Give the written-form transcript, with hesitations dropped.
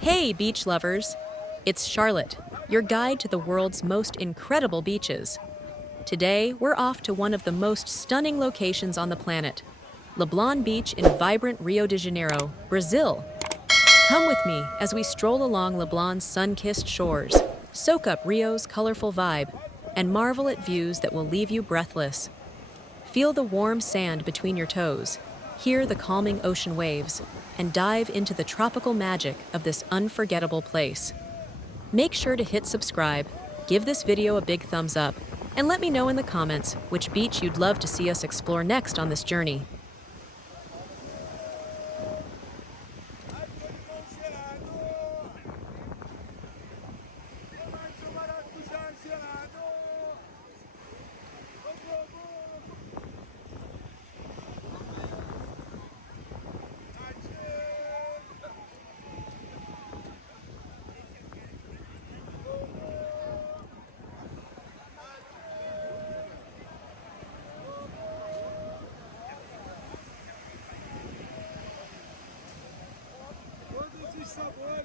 Hey, beach lovers! It's Charlotte, your guide to the world's most incredible beaches. Today, we're off to one of the most stunning locations on the planet, Leblon Beach in vibrant Rio de Janeiro, Brazil. Come with me as we stroll along Leblon's sun-kissed shores, soak up Rio's colorful vibe, and marvel at views that will leave you breathless. Feel the warm sand between your toes, hear the calming ocean waves, and dive into the tropical magic of this unforgettable place. Make sure to hit subscribe, give this video a big thumbs up, and let me know in the comments which beach you'd love to see us explore next on this journey. Todos os sabores.